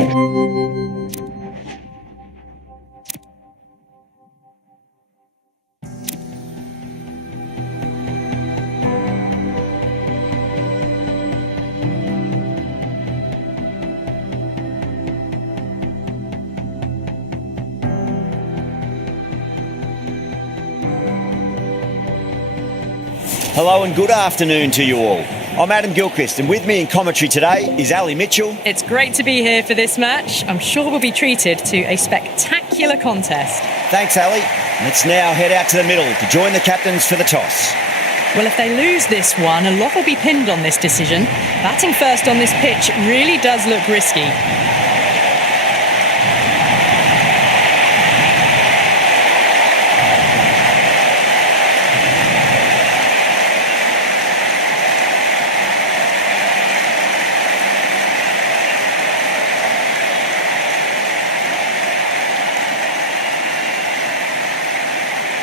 Hello and good afternoon to you all. I'm Adam Gilchrist, and with me in commentary today is Ali Mitchell. It's great to be here for this match. I'm sure we'll be treated to a spectacular contest. Thanks, Ali. Let's now head out to the middle to join the captains for the toss. Well, if they lose this one, a lot will be pinned on this decision. Batting first on this pitch really does look risky.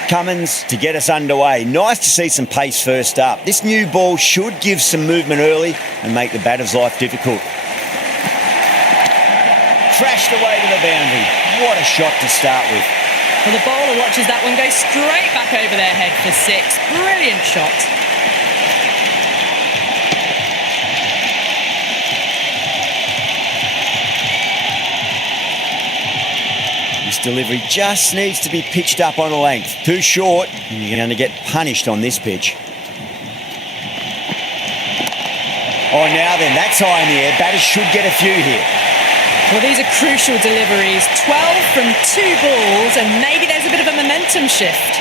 Cummins to get us underway. Nice to see some pace first up. This new ball should give some movement early and make the batter's life difficult. Crashed away to the boundary. What a shot to start with. Well, the bowler watches that one go straight back over their head for 6. Brilliant shot. This delivery just needs to be pitched up on a length. Too short, and you're going to get punished on this pitch. Oh, now then, that's high in the air. Batters should get a few here. Well, these are crucial deliveries. 12 from 2 balls, and maybe there's a bit of a momentum shift.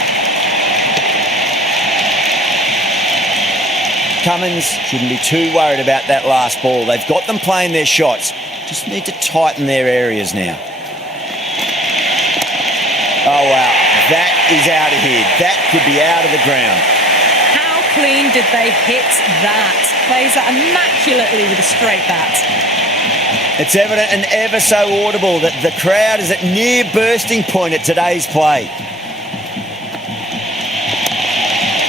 Cummins shouldn't be too worried about that last ball. They've got them playing their shots. Just need to tighten their areas now. Oh, wow. That is out of here. That could be out of the ground. How clean did they hit that? Plays that immaculately with a straight bat. It's evident and ever so audible that the crowd is at near bursting point at today's play.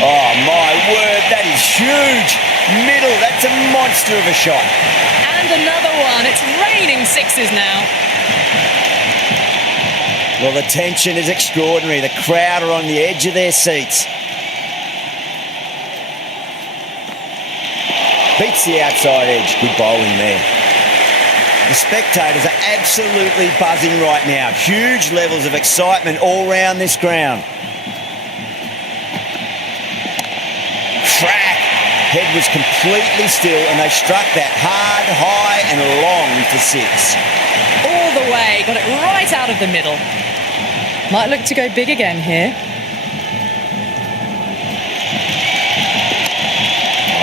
Oh, my word. That is huge. Middle. That's a monster of a shot. And another one. It's raining 6s now. Well, the tension is extraordinary. The crowd are on the edge of their seats. Beats the outside edge. Good bowling there. The spectators are absolutely buzzing right now. Huge levels of excitement all round this ground. Crack! Head was completely still, and they struck that hard, high and long for 6. All the way. Got it right out of the middle. Might look to go big again here.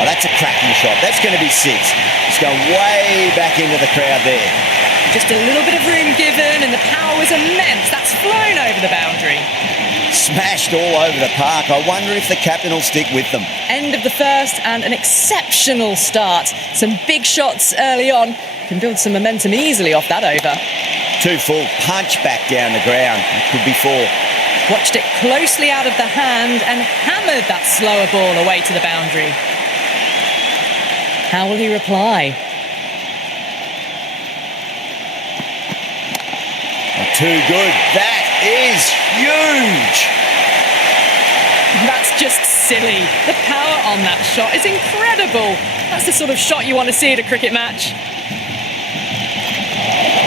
Oh, that's a cracking shot. That's going to be 6. It's going way back into the crowd there. Just a little bit of room given, and the power was immense. That's flown over the boundary. Smashed all over the park. I wonder if the captain will stick with them. End of the first, and an exceptional start. Some big shots early on. Can build some momentum easily off that over. 2 full, punch back down the ground. It could be 4. Watched it closely out of the hand and hammered that slower ball away to the boundary. How will he reply? Too good. That is huge. That's just silly. The power on that shot is incredible. That's the sort of shot you want to see at a cricket match.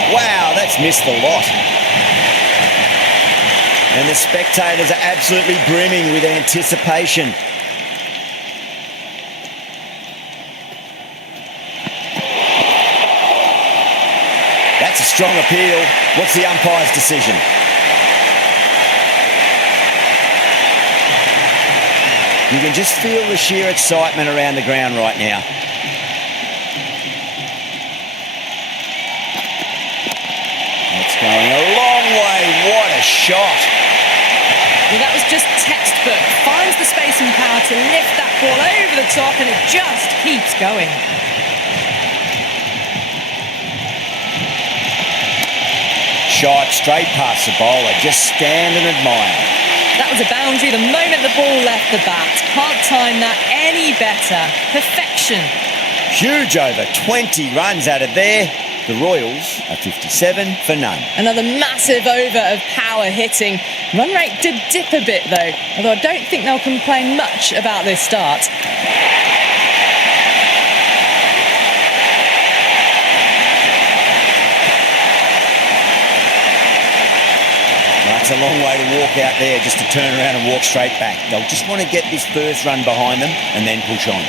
Wow, that's missed the lot. And the spectators are absolutely brimming with anticipation. That's a strong appeal. What's the umpire's decision? You can just feel the sheer excitement around the ground right now. It's going a long way. What a shot. Well, that was just textbook. Finds the space and power to lift that ball over the top, and it just keeps going. Shot straight past the bowler. Just stand and admire. That was a boundary the moment the ball left the bat. Can't time that any better. Perfection. Huge over. 20 runs out of there. The Royals are 57 for none. Another massive over of power hitting. Run rate did dip a bit though, although I don't think they'll complain much about this start. It's a long way to walk out there just to turn around and walk straight back. They'll just want to get this first run behind them and then push on.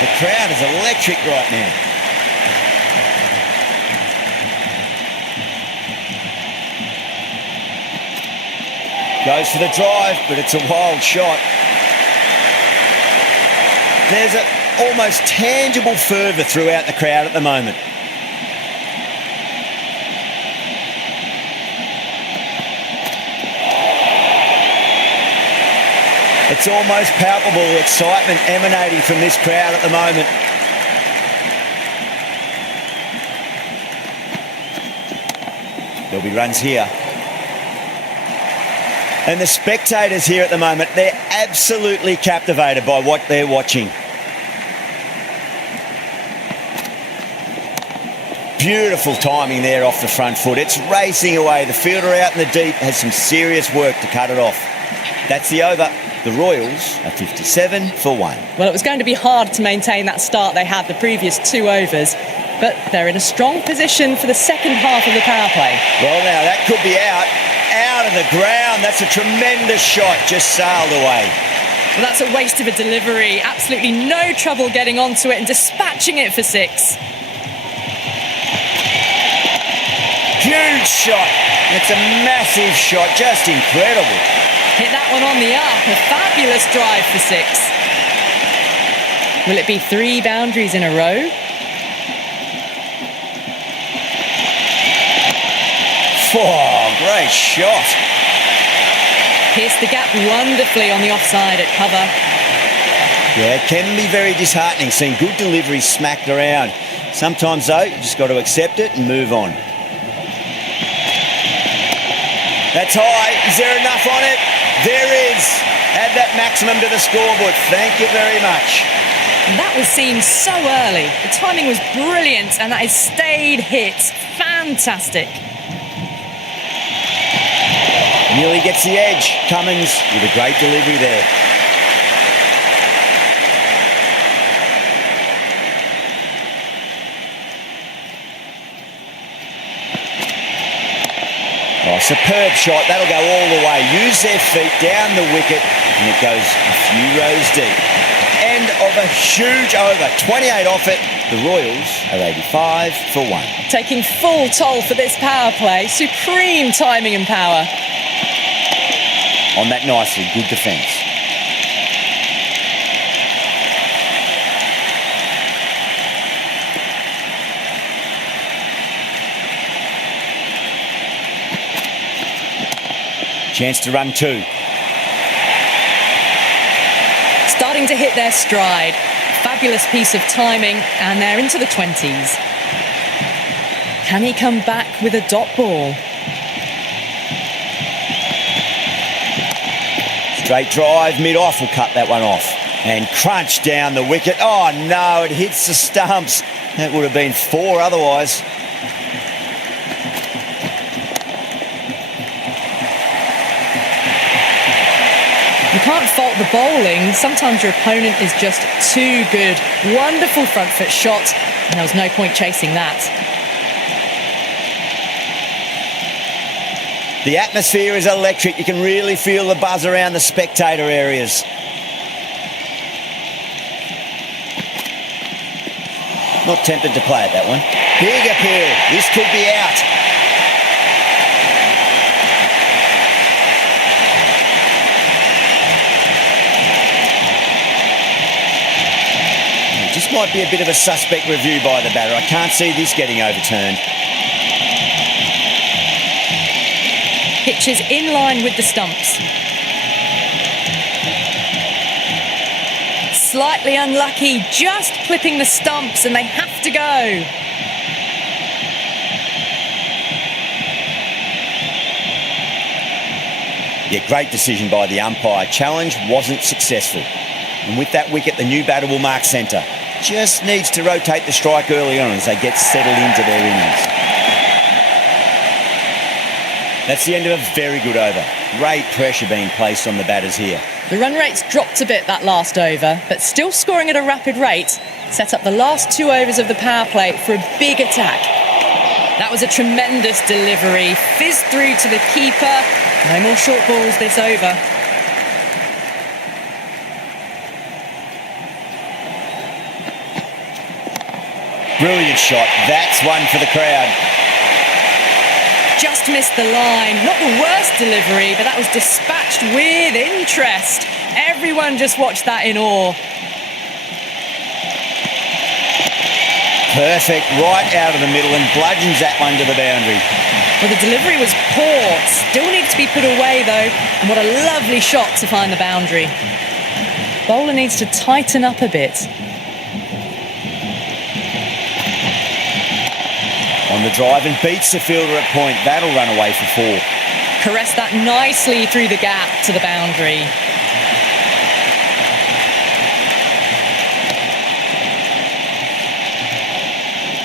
The crowd is electric right now. Goes for the drive, but it's a wild shot. There's a almost tangible fervour throughout the crowd at the moment. It's almost palpable, the excitement emanating from this crowd at the moment. There'll be runs here. And the spectators here at the moment, they're absolutely captivated by what they're watching. Beautiful timing there off the front foot. It's racing away. The fielder out in the deep has some serious work to cut it off. That's the over. The Royals are 57 for 1. Well, it was going to be hard to maintain that start they had the previous 2 overs, but they're in a strong position for the second half of the power play. Well, now that could be out of the ground. That's a tremendous shot, just sailed away. Well, that's a waste of a delivery. Absolutely no trouble getting onto it and dispatching it for 6. Huge shot. It's a massive shot, just incredible. Hit that one on the up. A fabulous drive for 6. Will it be 3 boundaries in a row? Oh, great shot. Pierced the gap wonderfully on the offside at cover. Yeah, it can be very disheartening seeing good deliveries smacked around. Sometimes, though, you just got to accept it and move on. That's high. Is there enough on it? There is. Add that maximum to the scoreboard. Thank you very much. And that was seen so early. The timing was brilliant, and that is stayed hit. Fantastic. Nearly gets the edge. Cummins with a great delivery there. Oh, superb shot. That'll go all the way. Use their feet down the wicket, and it goes a few rows deep. End of a huge over. 28 off it. The Royals are 85 for 1. Taking full toll for this power play. Supreme timing and power. On that nicely. Good defence. Chance to run 2. Starting to hit their stride. Fabulous piece of timing, and they're into the 20s. Can he come back with a dot ball? Straight drive, mid-off will cut that one off. And crunch down the wicket. Oh, no, it hits the stumps. That would have been 4 otherwise. You can't fault the bowling. Sometimes your opponent is just too good. Wonderful front foot shot, and there was no point chasing that. The atmosphere is electric. You can really feel the buzz around the spectator areas. Not tempted to play it, that one. Big appeal. This could be out. This might be a bit of a suspect review by the batter. I can't see this getting overturned. Pitches in line with the stumps. Slightly unlucky, just clipping the stumps, and they have to go. Yeah, great decision by the umpire. Challenge wasn't successful. And with that wicket, the new batter will mark centre. Just needs to rotate the strike early on as they get settled into their innings. That's the end of a very good over. Great pressure being placed on the batters here. The run rate's dropped a bit that last over, but still scoring at a rapid rate. Set up the last 2 overs of the power play for a big attack. That was a tremendous delivery. Fizzed through to the keeper. No more short balls this over. Brilliant shot. That's one for the crowd. Just missed the line. Not the worst delivery, but that was dispatched with interest. Everyone just watched that in awe. Perfect, right out of the middle and bludgeons that one to the boundary. Well, the delivery was poor. Still needs to be put away, though. And what a lovely shot to find the boundary. Bowler needs to tighten up a bit. On the drive and beats the fielder at point. That'll run away for 4. Caressed that nicely through the gap to the boundary.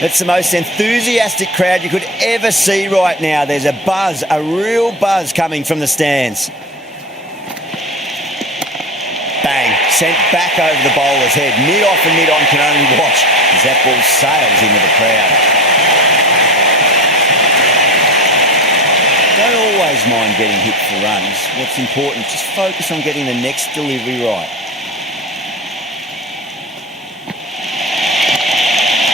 It's the most enthusiastic crowd you could ever see right now. There's a buzz, a real buzz coming from the stands. Bang, sent back over the bowler's head. Mid-off and mid-on can only watch as that ball sails into the crowd. Don't always mind getting hit for runs. What's important, just focus on getting the next delivery right.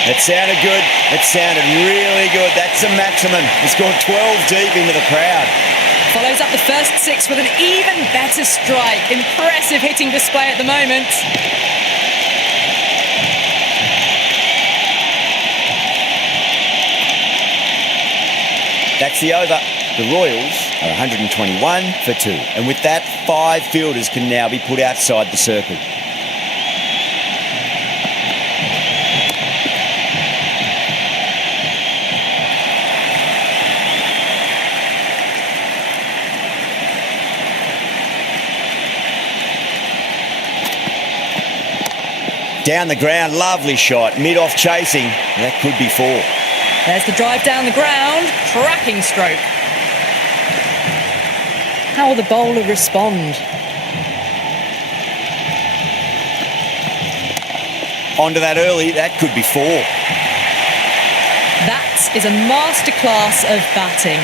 It sounded good. It sounded really good. That's the maximum. It's gone 12 deep into the crowd. Follows up the first 6 with an even better strike. Impressive hitting display at the moment. That's the over. The Royals are 121 for 2. And with that, 5 fielders can now be put outside the circle. Down the ground, lovely shot. Mid-off chasing. That could be 4. There's the drive down the ground. Cracking stroke. How will the bowler respond? Onto that early. That could be 4. That is a masterclass of batting.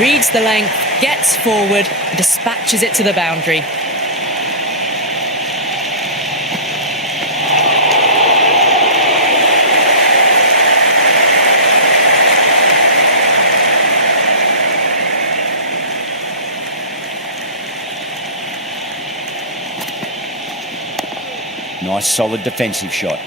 Reads the length, gets forward, and dispatches it to the boundary. Nice solid defensive shot.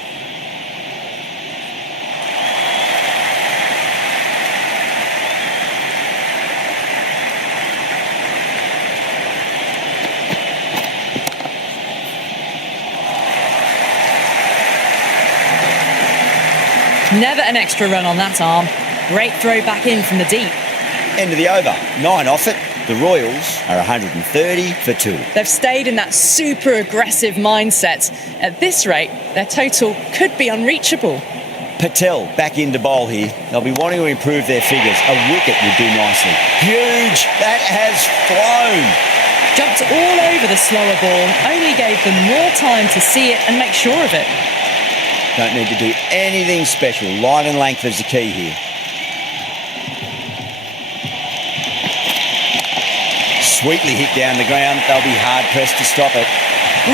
Never an extra run on that arm. Great throw back in from the deep. End of the over. 9 off it. The Royals are 130 for 2. They've stayed in that super aggressive mindset. At this rate, their total could be unreachable. Patel back into bowl here. They'll be wanting to improve their figures. A wicket would do nicely. Huge! That has flown! Jumped all over the slower ball, only gave them more time to see it and make sure of it. Don't need to do anything special. Line and length is the key here. Sweetly hit down the ground. They'll be hard-pressed to stop it.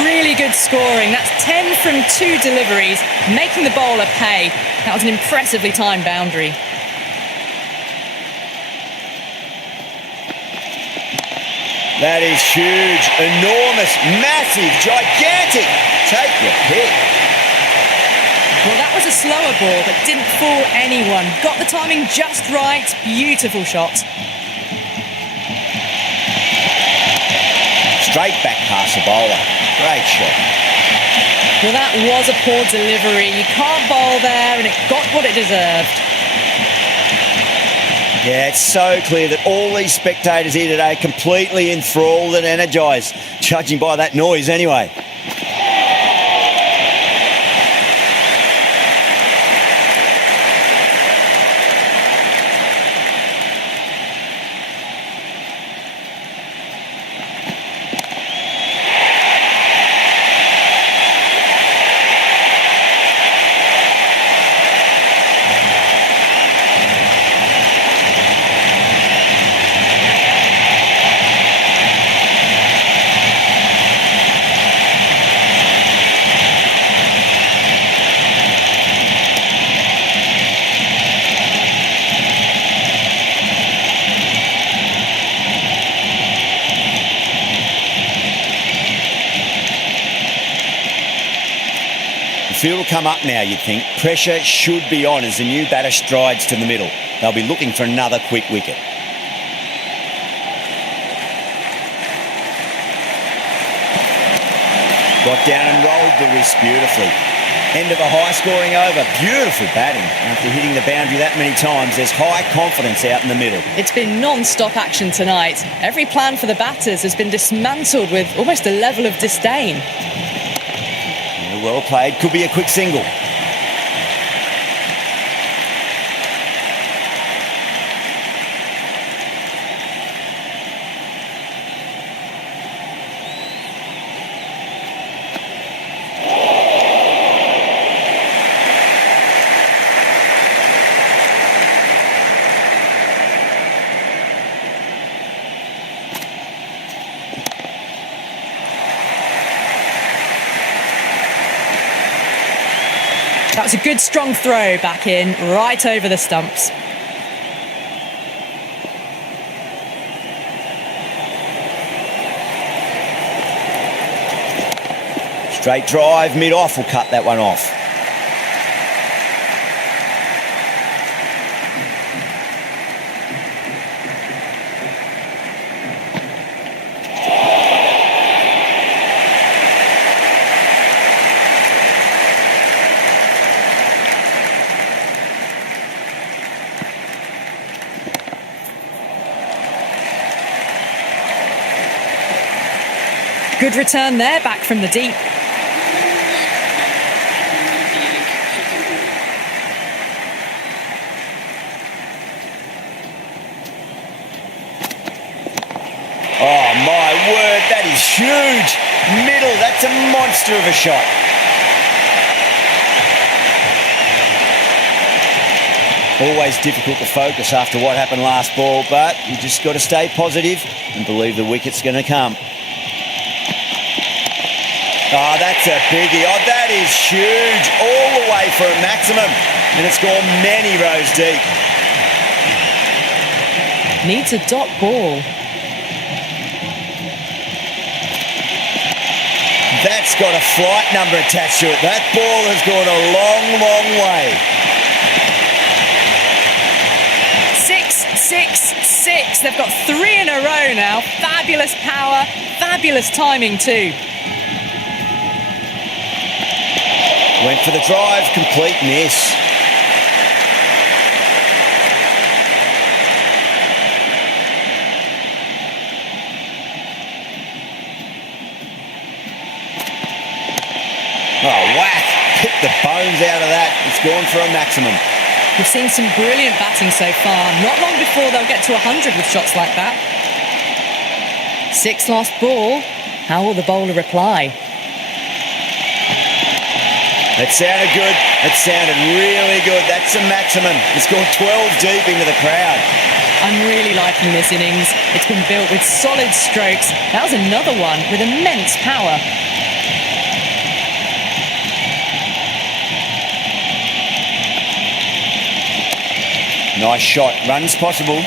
Really good scoring. That's 10 from 2 deliveries, making the bowler pay. That was an impressively timed boundary. That is huge, enormous, massive, gigantic. Take your pick. Well, that was a slower ball that didn't fool anyone. Got the timing just right. Beautiful shot. Straight back past the bowler. Great shot. Well, that was a poor delivery. You can't bowl there, and it got what it deserved. Yeah, it's so clear that all these spectators here today are completely enthralled and energised, judging by that noise anyway. field will come up now, you'd think. Pressure should be on as the new batter strides to the middle. They'll be looking for another quick wicket. Got down and rolled the wrist beautifully. End of a high-scoring over. Beautiful batting. After hitting the boundary that many times, there's high confidence out in the middle. It's been non-stop action tonight. Every plan for the batters has been dismantled with almost a level of disdain. Yeah, well played. Could be a quick single. That was a good strong throw back in, right over the stumps. Straight drive, mid-off will cut that one off. Good return there, back from the deep. Oh, my word, that is huge. Middle, that's a monster of a shot. Always difficult to focus after what happened last ball, but you just got to stay positive and believe the wicket's going to come. Oh, that's a biggie. Oh, that is huge. All the way for a maximum. And it's gone many rows deep. Needs a dot ball. That's got a flight number attached to it. That ball has gone a long, long way. 6, 6, 6. They've got 3 in a row now. Fabulous power, fabulous timing too. Went for the drive, complete miss. Oh, whack. Hit the bones out of that. It's gone for a maximum. We've seen some brilliant batting so far. Not long before they'll get to 100 with shots like that. 6 last ball. How will the bowler reply? That sounded good. That sounded really good. That's a maximum. It's gone 12 deep into the crowd. I'm really liking this innings. It's been built with solid strokes. That was another one with immense power. Nice shot. Runs possible.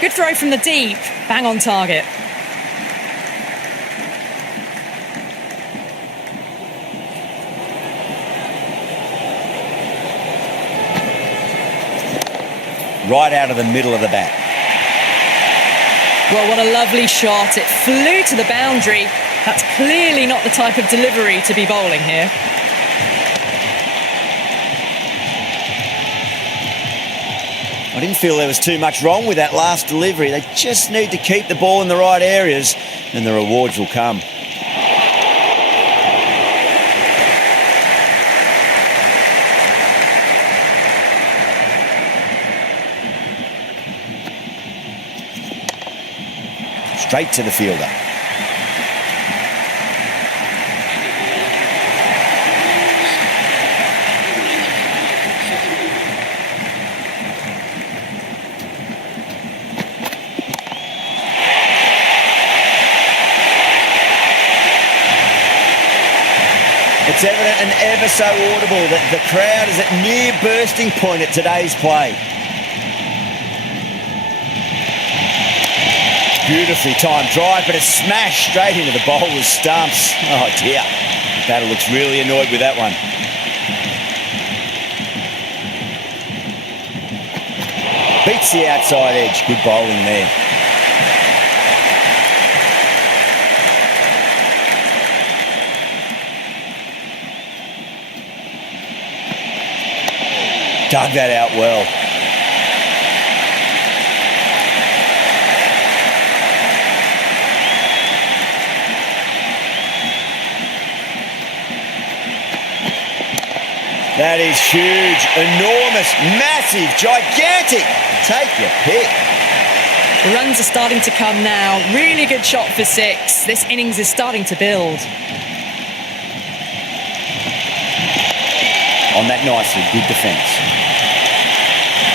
Good throw from the deep, bang on target. Right out of the middle of the bat. Well, what a lovely shot. It flew to the boundary. That's clearly not the type of delivery to be bowling here. I didn't feel there was too much wrong with that last delivery. They just need to keep the ball in the right areas and the rewards will come. Straight to the fielder. It's evident and ever so audible that the crowd is at near bursting point at today's play. Beautifully timed drive, but it's smashed straight into the bowler's stumps. Oh dear. Batter looks really annoyed with that one. Beats the outside edge. Good bowling there. Dug that out well. That is huge, enormous, massive, gigantic. Take your pick. The runs are starting to come now. Really good shot for 6. This innings is starting to build. On that nicely, good defence.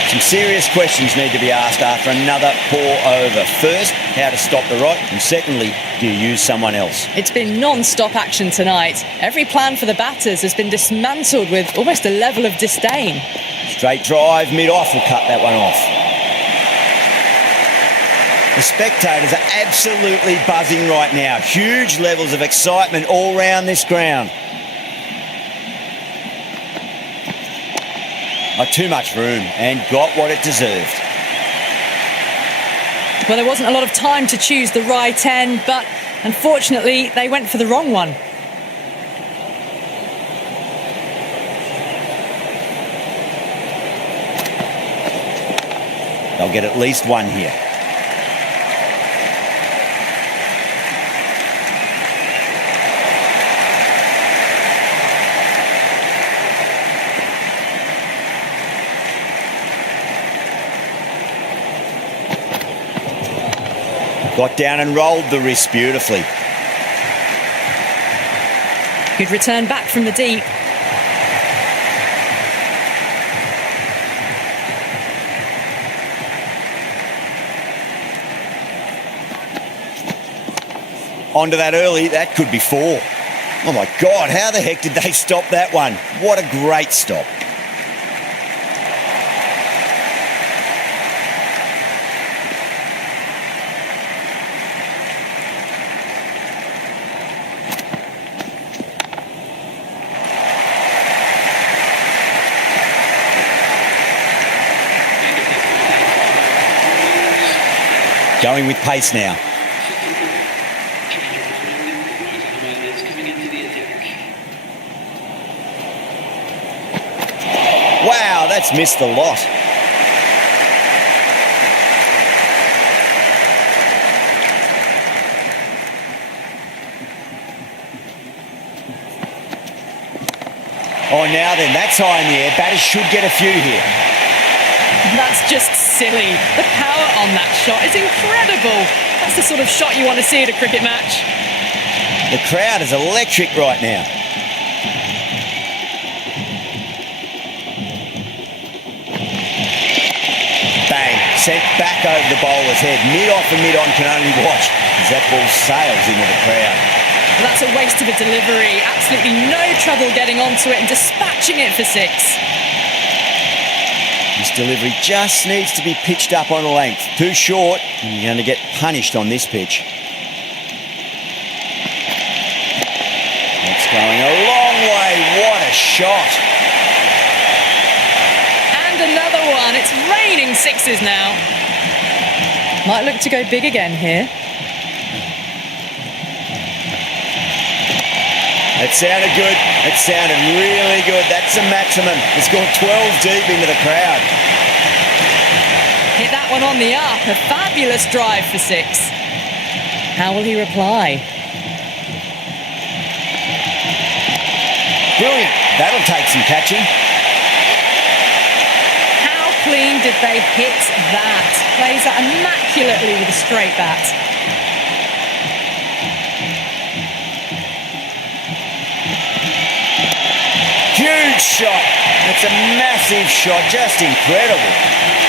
Some serious questions need to be asked after another poor over. First, how to stop the rot, and secondly, do you use someone else? It's been non-stop action tonight. Every plan for the batters has been dismantled with almost a level of disdain. Straight drive, mid-off will cut that one off. The spectators are absolutely buzzing right now. Huge levels of excitement all round this ground. Not too much room, and got what it deserved. Well, there wasn't a lot of time to choose the right end, but unfortunately, they went for the wrong one. They'll get at least one here. Got down and rolled the wrist beautifully. Good return back from the deep. Onto that early, that could be 4. Oh my God, how the heck did they stop that one? What a great stop. Going with pace now. Wow, that's missed a lot. Oh, now then, that's high in the air. Batters should get a few here. That's just silly. The power on that shot is incredible. That's the sort of shot you want to see at a cricket match. The crowd is electric right now. Bang, sent back over the bowler's head. Mid-off and mid-on can only watch as that ball sails into the crowd. Well, that's a waste of a delivery. Absolutely no trouble getting onto it and dispatching it for 6. This delivery just needs to be pitched up on a length. Too short, and you're going to get punished on this pitch. That's going a long way. What a shot. And another one. It's raining 6s now. Might look to go big again here. That sounded good. It sounded really good. That's a maximum. It's gone 12 deep into the crowd. Hit that one on the up. A fabulous drive for 6. How will he reply? Brilliant. That'll take some catching. How clean did they hit that? Plays that immaculately with a straight bat. Huge shot. It's a massive shot. Just incredible.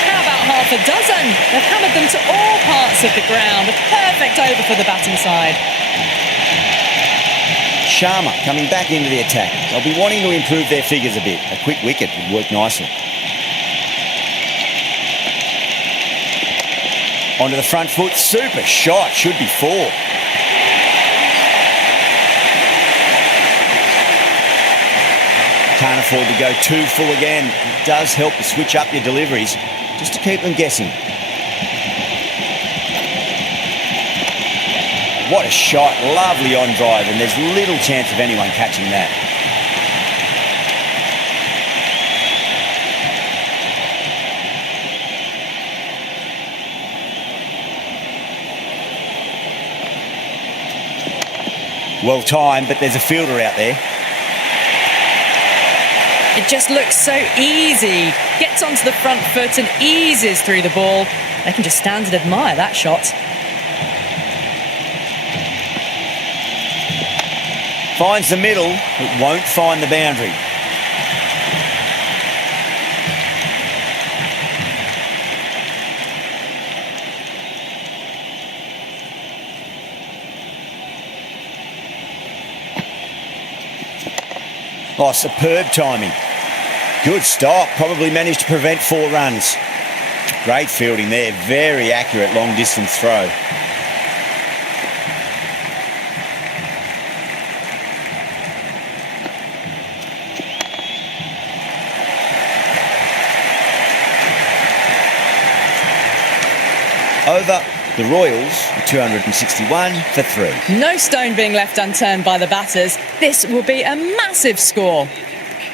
How about half a dozen? They've hammered them to all parts of the ground. A perfect over for the batting side. Sharma coming back into the attack. They'll be wanting to improve their figures a bit. A quick wicket would work nicely. Onto the front foot. Super shot. Should be 4. Can't afford to go too full again. It does help to switch up your deliveries just to keep them guessing. What a shot. Lovely on drive, and there's little chance of anyone catching that. Well timed, but there's a fielder out there. It just looks so easy. Gets onto the front foot and eases through the ball. They can just stand and admire that shot. Finds the middle, but won't find the boundary. Oh, superb timing. Good stop. Probably managed to prevent 4 runs. Great fielding there. Very accurate long distance throw. Over the Royals, 261 for 3. No stone being left unturned by the batters. This will be a massive score.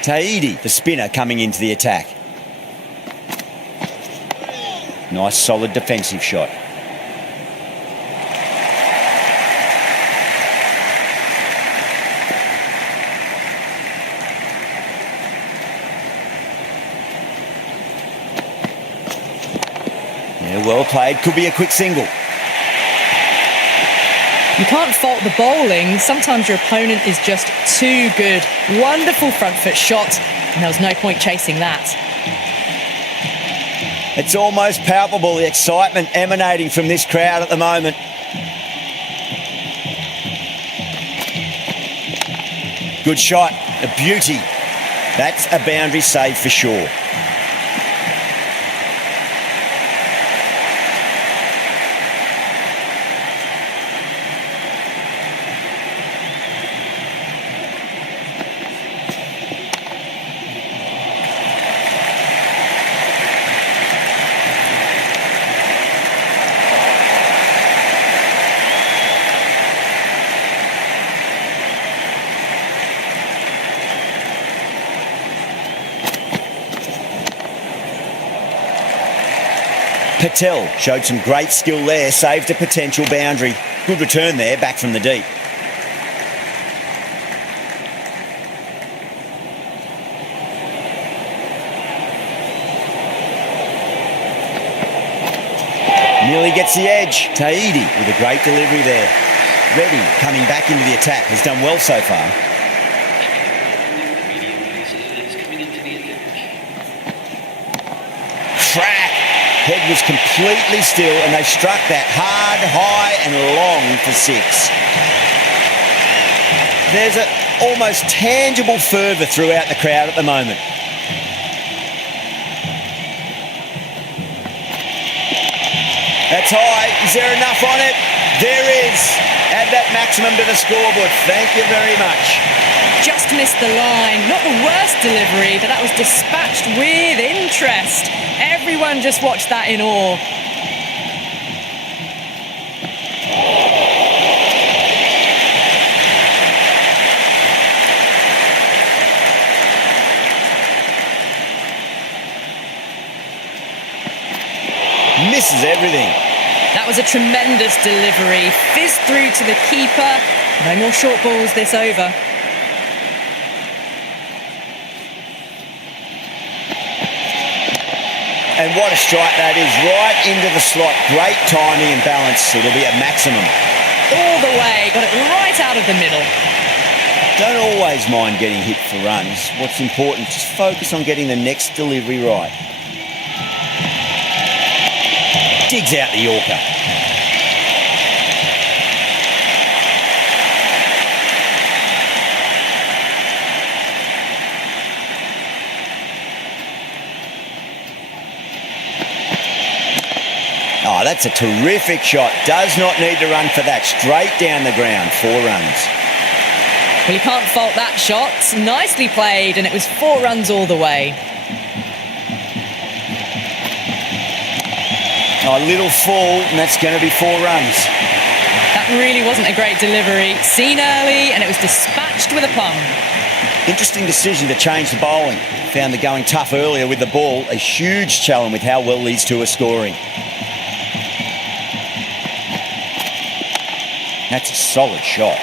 Taidi, the spinner, coming into the attack. Nice solid defensive shot. Yeah, well played. Could be a quick single. You can't fault the bowling. Sometimes your opponent is just too good. Wonderful front foot shot, and there was no point chasing that. It's almost palpable, the excitement emanating from this crowd at the moment. Good shot, a beauty. That's a boundary save for sure. Patel showed some great skill there, saved a potential boundary. Good return there, back from the deep. Nearly gets the edge. Taidi with a great delivery there. Reddy coming back into the attack, has done well so far. Crack! Head was completely still, and they struck that hard, high and long for 6. There's an almost tangible fervour throughout the crowd at the moment. That's high. Is there enough on it? There is. Add that maximum to the scoreboard. Thank you very much. Just missed the line. Not the worst delivery, but that was dispatched with interest. Everyone just watched that in awe. Misses everything. That was a tremendous delivery. Fizzed through to the keeper. No more short balls this over. And what a strike that is, right into the slot. Great timing and balance. It'll be at maximum. All the way, got it right out of the middle. Don't always mind getting hit for runs. What's important, just focus on getting the next delivery right. Digs out the Yorker. Oh, that's a terrific shot. Does not need to run for that. Straight down the ground. 4 runs. Well, you can't fault that shot. Nicely played, and it was 4 runs all the way. Oh, a little full, and that's going to be 4 runs. That really wasn't a great delivery. Seen early, and it was dispatched with a plum. Interesting decision to change the bowling. Found the going tough earlier with the ball. A huge challenge with how well these two are scoring. That's a solid shot.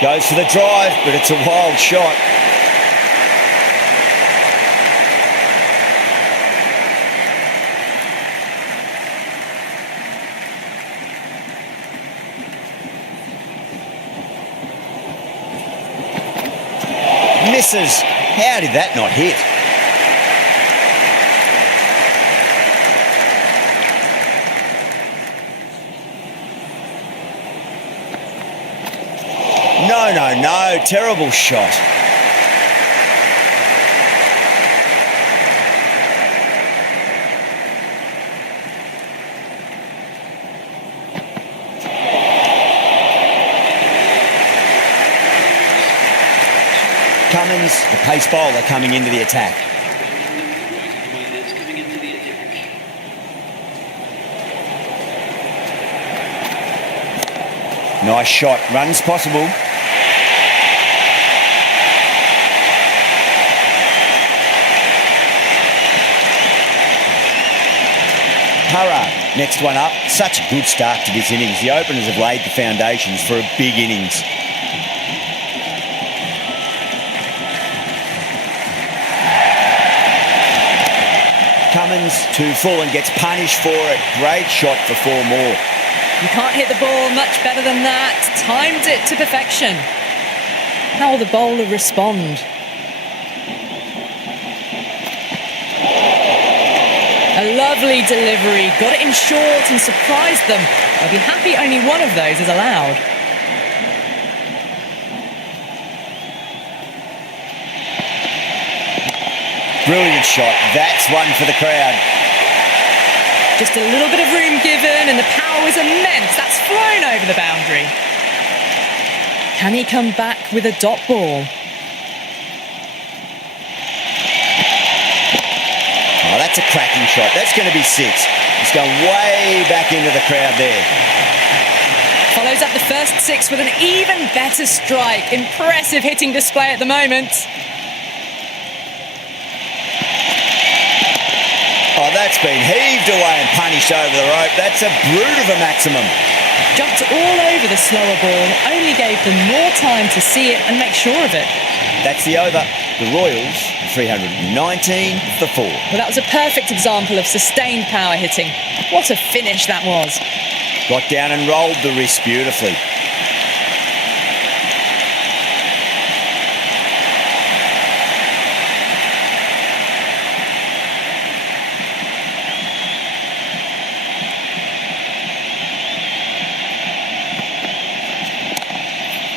Goes for the drive, but it's a wild shot. Misses. How did that not hit? No. Terrible shot. Cummins, the pace bowler, coming into the attack. Nice shot. Runs possible. Hurrah, next one up. Such a good start to this innings. The openers have laid the foundations for a big innings. Cummins too full and gets punished for it. Great shot for 4 more. You can't hit the ball much better than that. Timed it to perfection. How will the bowler respond? A lovely delivery. Got it in short and surprised them. They'll be happy only one of those is allowed. Brilliant shot. That's one for the crowd. Just a little bit of room given and the power was immense. That's flown over the boundary. Can he come back with a dot ball? Oh, that's a cracking shot. That's going to be 6. It's going way back into the crowd there. Follows up the first 6 with an even better strike. Impressive hitting display at the moment. Oh, that's been heaved away and punished over the rope. That's a brute of a maximum. Jumped all over the slower ball, only gave them more time to see it and make sure of it. That's the over. The Royals, 319 for 4. Well, that was a perfect example of sustained power hitting. What a finish that was. Got down and rolled the wrist beautifully.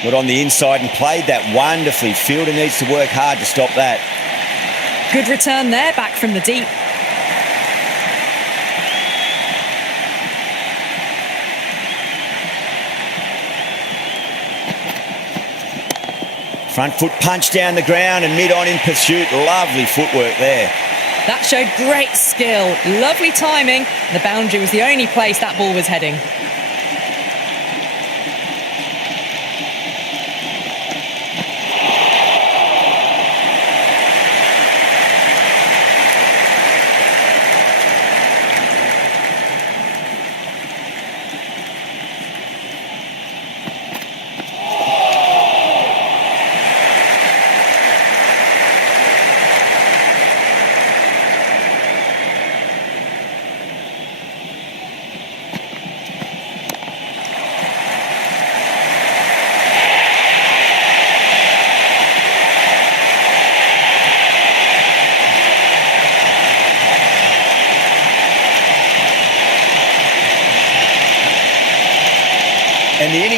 Got on the inside and played that wonderfully. Fielder needs to work hard to stop that. Good return there, back from the deep. Front foot punch down the ground and mid-on in pursuit. Lovely footwork there. That showed great skill. Lovely timing. The boundary was the only place that ball was heading.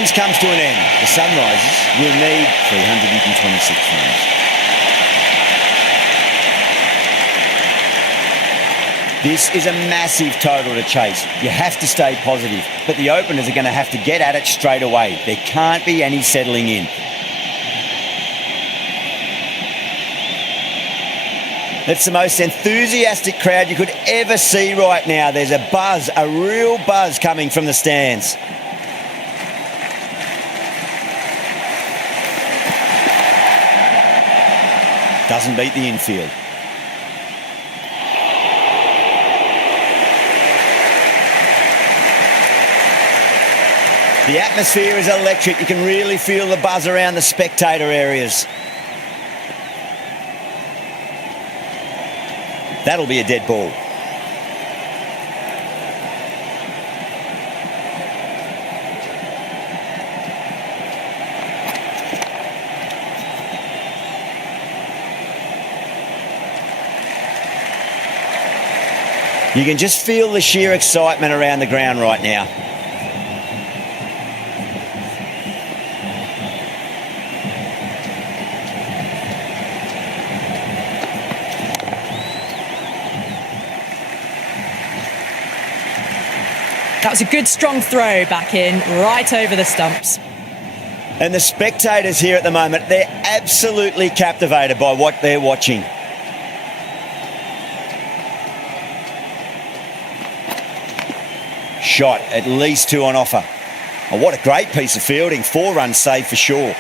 innings comes to an end. The Sunrisers will need 326 runs. This is a massive total to chase. You have to stay positive, but the openers are going to have to get at it straight away. There can't be any settling in. It's the most enthusiastic crowd you could ever see right now. There's a buzz, a real buzz coming from the stands. Doesn't beat the infield. The atmosphere is electric. You can really feel the buzz around the spectator areas. That'll be a dead ball. You can just feel the sheer excitement around the ground right now. That was a good strong throw back in, right over the stumps. And the spectators here at the moment, they're absolutely captivated by what they're watching. Shot, at least 2 on offer. Oh, what a great piece of fielding. 4 runs saved for sure.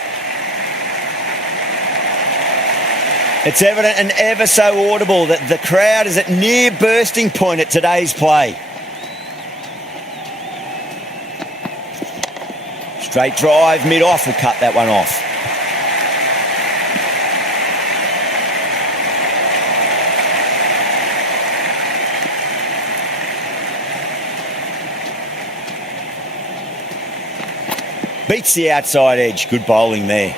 It's evident and ever so audible that the crowd is at near bursting point at today's play. Straight drive, mid-off will cut that one off. Beats the outside edge. Good bowling there.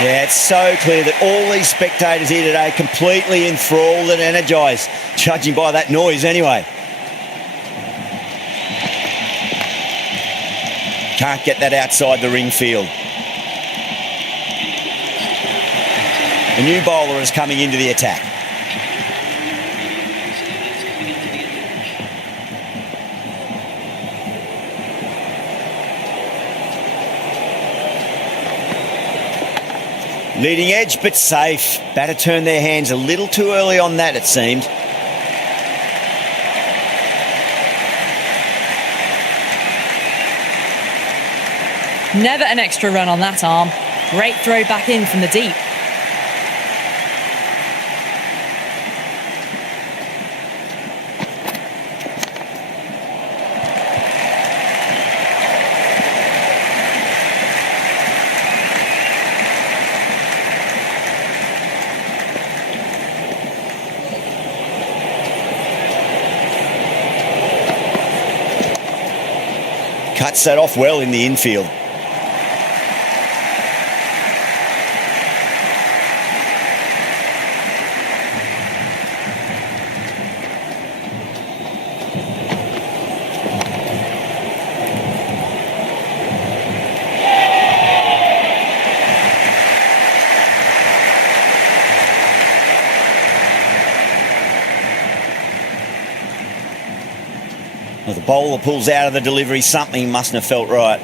Yeah, it's so clear that all these spectators here today completely enthralled and energised, judging by that noise anyway. Can't get that outside the ring field. A new bowler is coming into the attack. Leading edge, but safe. Batter turned their hands a little too early on that, it seemed. Never an extra run on that arm. Great throw back in from the deep. Cuts that off well in the infield. Well, the bowler pulls out of the delivery. Something mustn't have felt right.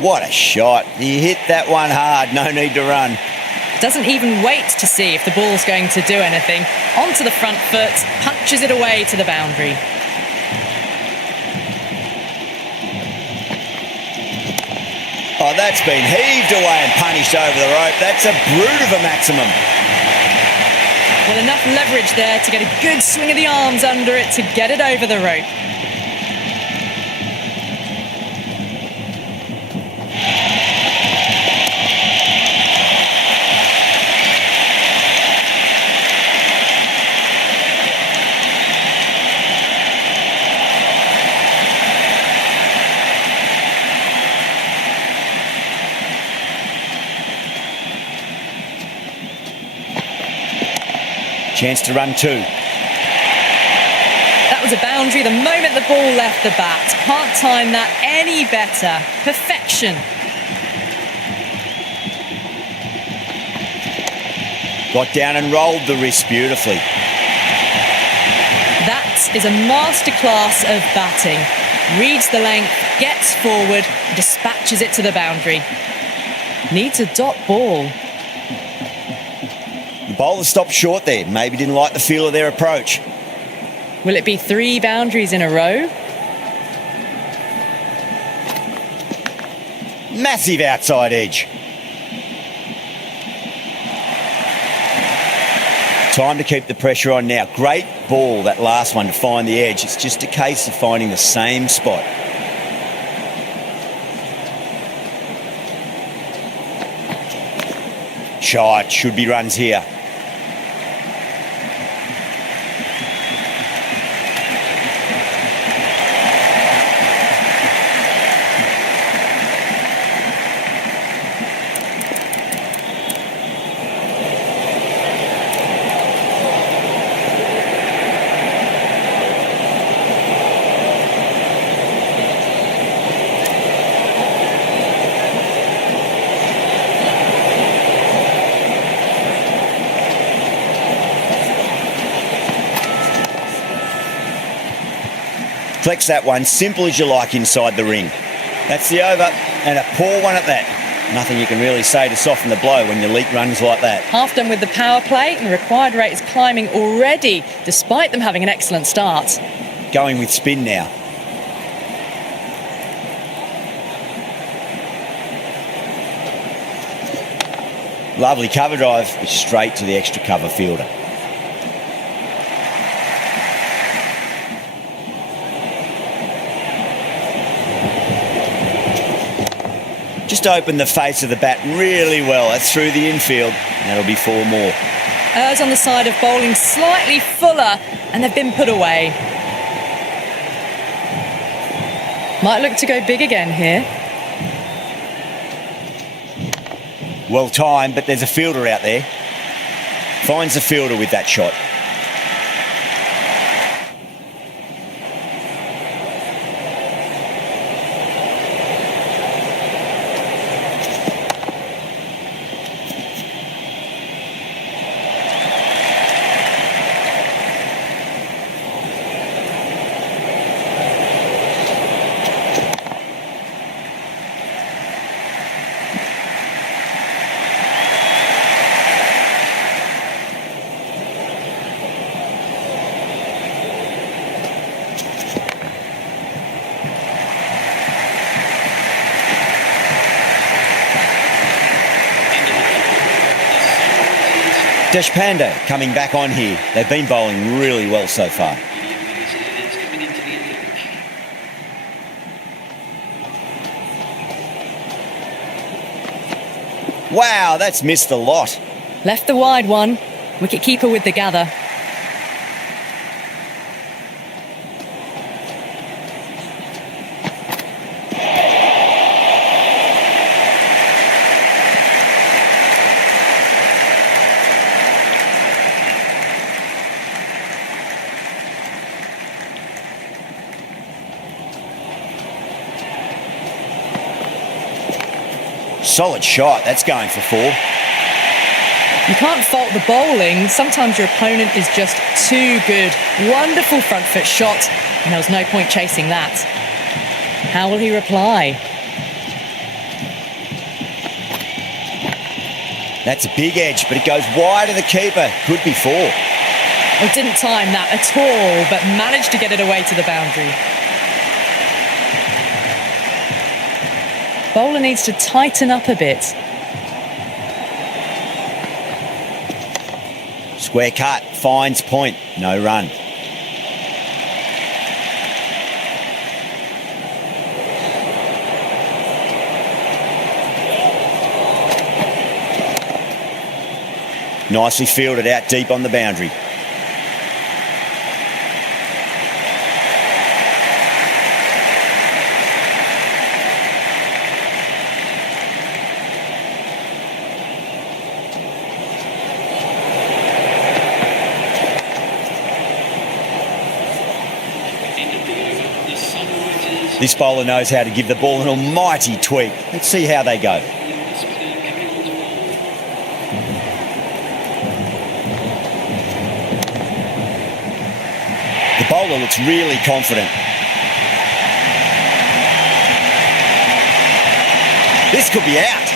What a shot. He hit that one hard. No need to run. Doesn't even wait to see if the ball's going to do anything. Onto the front foot, punches it away to the boundary. Oh, that's been heaved away and punished over the rope. That's a brute of a maximum. Well, enough leverage there to get a good swing of the arms under it to get it over the rope. Chance to run two. That was a boundary the moment the ball left the bat. Can't time that any better. Perfection. Got down and rolled the wrist beautifully. That is a masterclass of batting. Reads the length, gets forward, dispatches it to the boundary. Needs a dot ball. The bowler stopped short there. Maybe didn't like the feel of their approach. Will it be 3 boundaries in a row? Massive outside edge. Time to keep the pressure on now. Great ball, that last one, to find the edge. It's just a case of finding the same spot. Shot, should be runs here. Flex that one, simple as you like inside the ring. That's the over, and a poor one at that. Nothing you can really say to soften the blow when you leak runs like that. Half done with the power play, and the required rate is climbing already, despite them having an excellent start. Going with spin now. Lovely cover drive, but straight to the extra cover fielder. Just opened the face of the bat really well. That's through the infield. That'll be 4 more. Errs on the side of bowling slightly fuller, and they've been put away. Might look to go big again here. Well timed, but there's a fielder out there. Finds the fielder with that shot. Deshpande coming back on here. They've been bowling really well so far. Wow, that's missed a lot. Left the wide one. Wicket keeper with the gather. Solid shot. That's going for 4. You can't fault the bowling. Sometimes your opponent is just too good. Wonderful front foot shot, and there was no point chasing that. How will he reply? That's a big edge, but it goes wide of the keeper. Could be 4. Well, didn't time that at all, but managed to get it away to the boundary. Bowler needs to tighten up a bit. Square cut, finds point, no run. Nicely fielded out deep on the boundary. This bowler knows how to give the ball an almighty tweak. Let's see how they go. The bowler looks really confident. This could be out.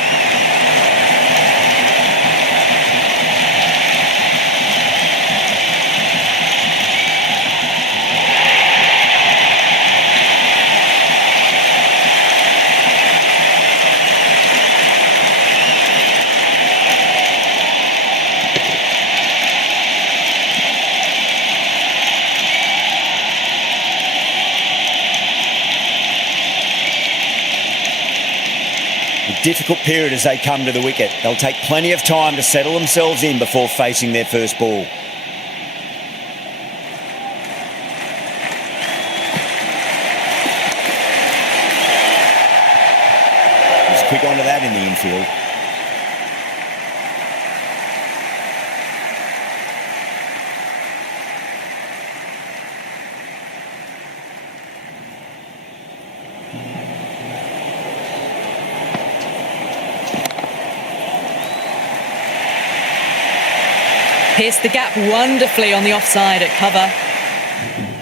Difficult period as they come to the wicket. They'll take plenty of time to settle themselves in before facing their first ball. He's quick onto that in the infield. Pierced the gap wonderfully on the offside at cover.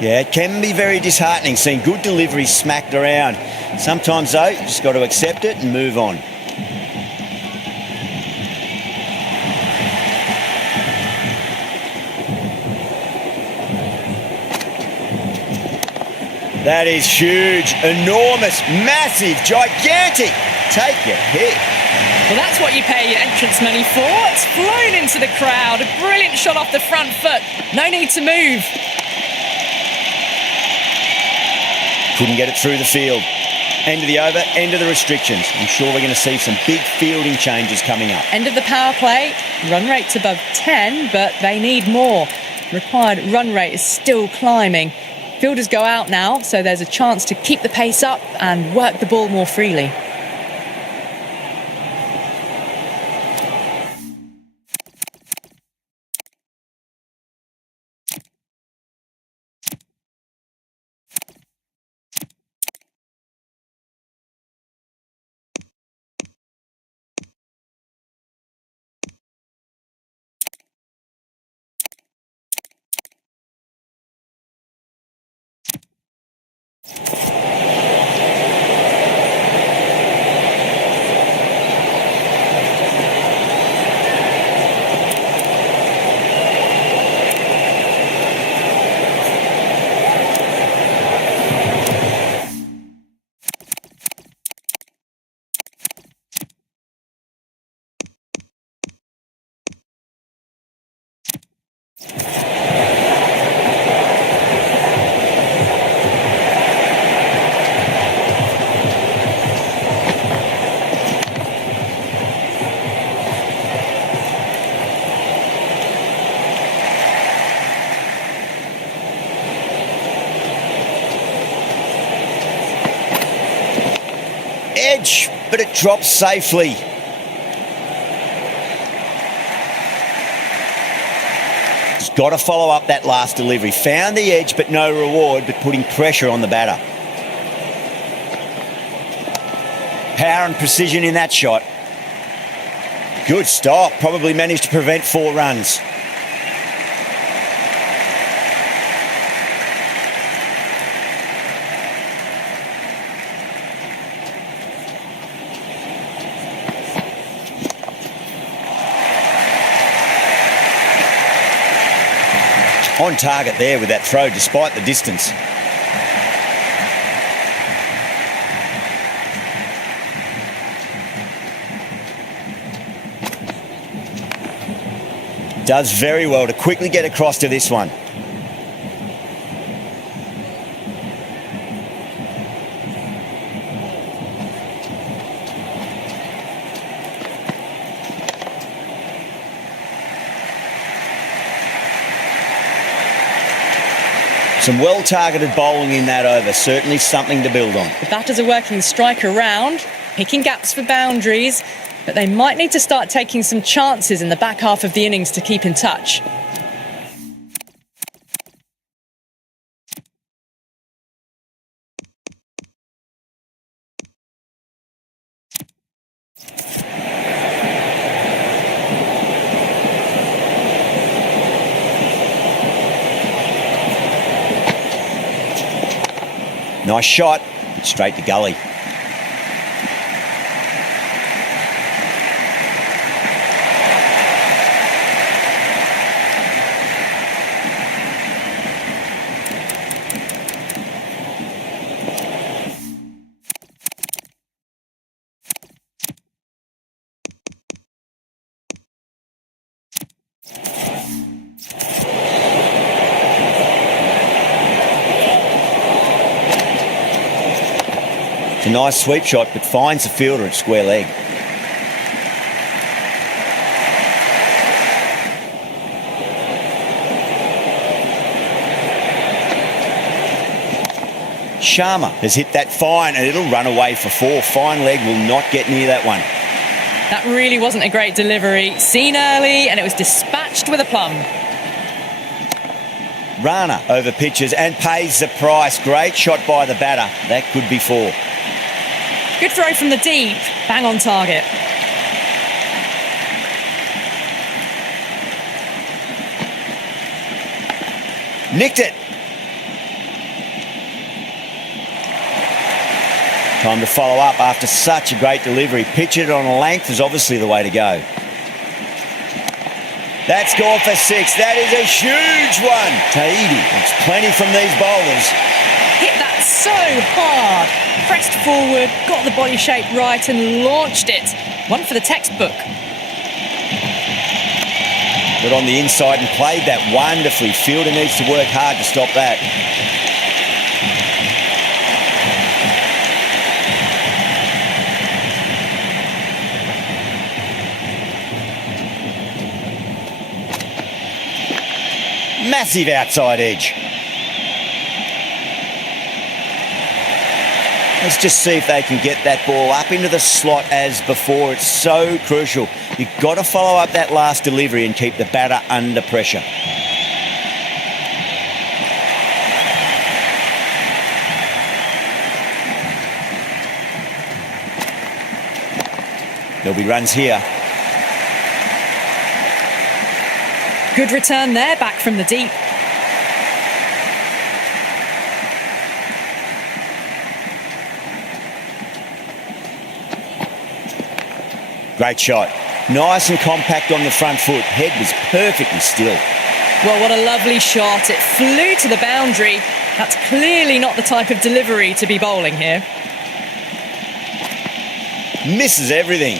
Yeah, it can be very disheartening seeing good delivery smacked around. Sometimes, though, you just got to accept it and move on. That is huge, enormous, massive, gigantic. Take your hit. Well, that's what you pay your entrance money for. It's flown into the crowd. A brilliant shot off the front foot. No need to move. Couldn't get it through the field. End of the over, end of the restrictions. I'm sure we're going to see some big fielding changes coming up. End of the power play. Run rate's above 10, but they need more. Required run rate is still climbing. Fielders go out now, so there's a chance to keep the pace up and work the ball more freely. Edge, but it drops safely. He's got to follow up that last delivery. Found the edge, but no reward, but putting pressure on the batter. Power and precision in that shot. Good stop. Probably managed to prevent 4 runs. On target there with that throw, despite the distance. Does very well to quickly get across to this one. Some well-targeted bowling in that over, certainly something to build on. The batters are working the strike around, picking gaps for boundaries, but they might need to start taking some chances in the back half of the innings to keep in touch. Nice shot, straight to gully. A nice sweep shot, but finds the fielder at square leg. Sharma has hit that fine and it'll run away for 4. Fine leg will not get near that one. That really wasn't a great delivery. Seen early and it was dispatched with a plum. Rana over pitches and pays the price. Great shot by the batter. That could be 4. Good throw from the deep, bang on target. Nicked it. Time to follow up after such a great delivery. Pitch it on a length is obviously the way to go. That's gone for 6. That is a huge one. Tahiti, it's plenty from these bowlers. Hit that so hard. Pressed forward, got the body shape right and launched it. One for the textbook. Got on the inside and played that wonderfully. Fielder needs to work hard to stop that. Massive outside edge. Let's just see if they can get that ball up into the slot as before. It's so crucial. You've got to follow up that last delivery and keep the batter under pressure. There'll be runs here. Good return there, back from the deep. Great shot. Nice and compact on the front foot. Head was perfectly still. Well, what a lovely shot. It flew to the boundary. That's clearly not the type of delivery to be bowling here. Misses everything.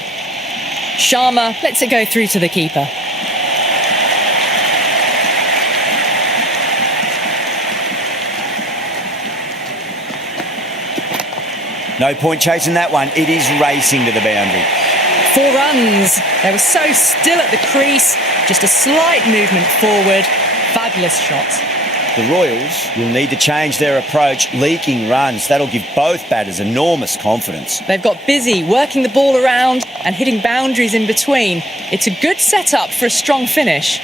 Sharma lets it go through to the keeper. No point chasing that one. It is racing to the boundary. 4 runs. They were so still at the crease. Just a slight movement forward. Fabulous shot. The Royals will need to change their approach, leaking runs. That'll give both batters enormous confidence. They've got busy working the ball around and hitting boundaries in between. It's a good setup for a strong finish.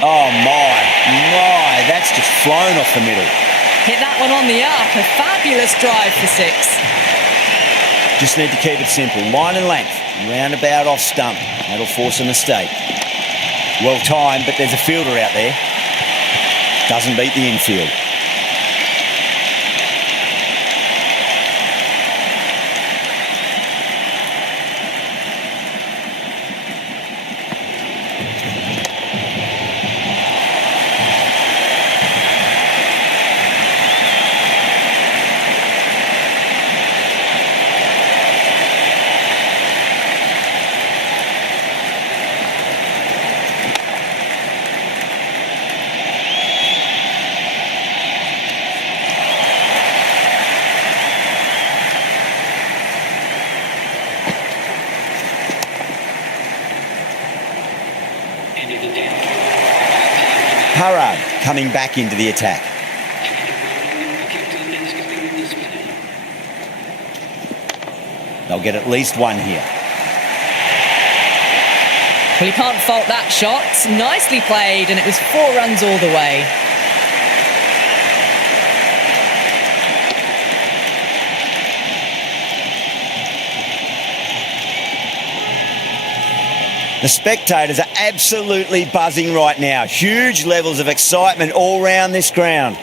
Oh my, that's just flown off the middle. Hit that one on the arc, a fabulous drive for 6. Just need to keep it simple. Line and length, roundabout off stump. That'll force a mistake. Well timed, but there's a fielder out there. Doesn't beat the infield. Parag coming back into the attack. They'll get at least one here. Well, you can't fault that shot. Nicely played, and it was 4 runs all the way. The spectators are absolutely buzzing right now. Huge levels of excitement all round this ground.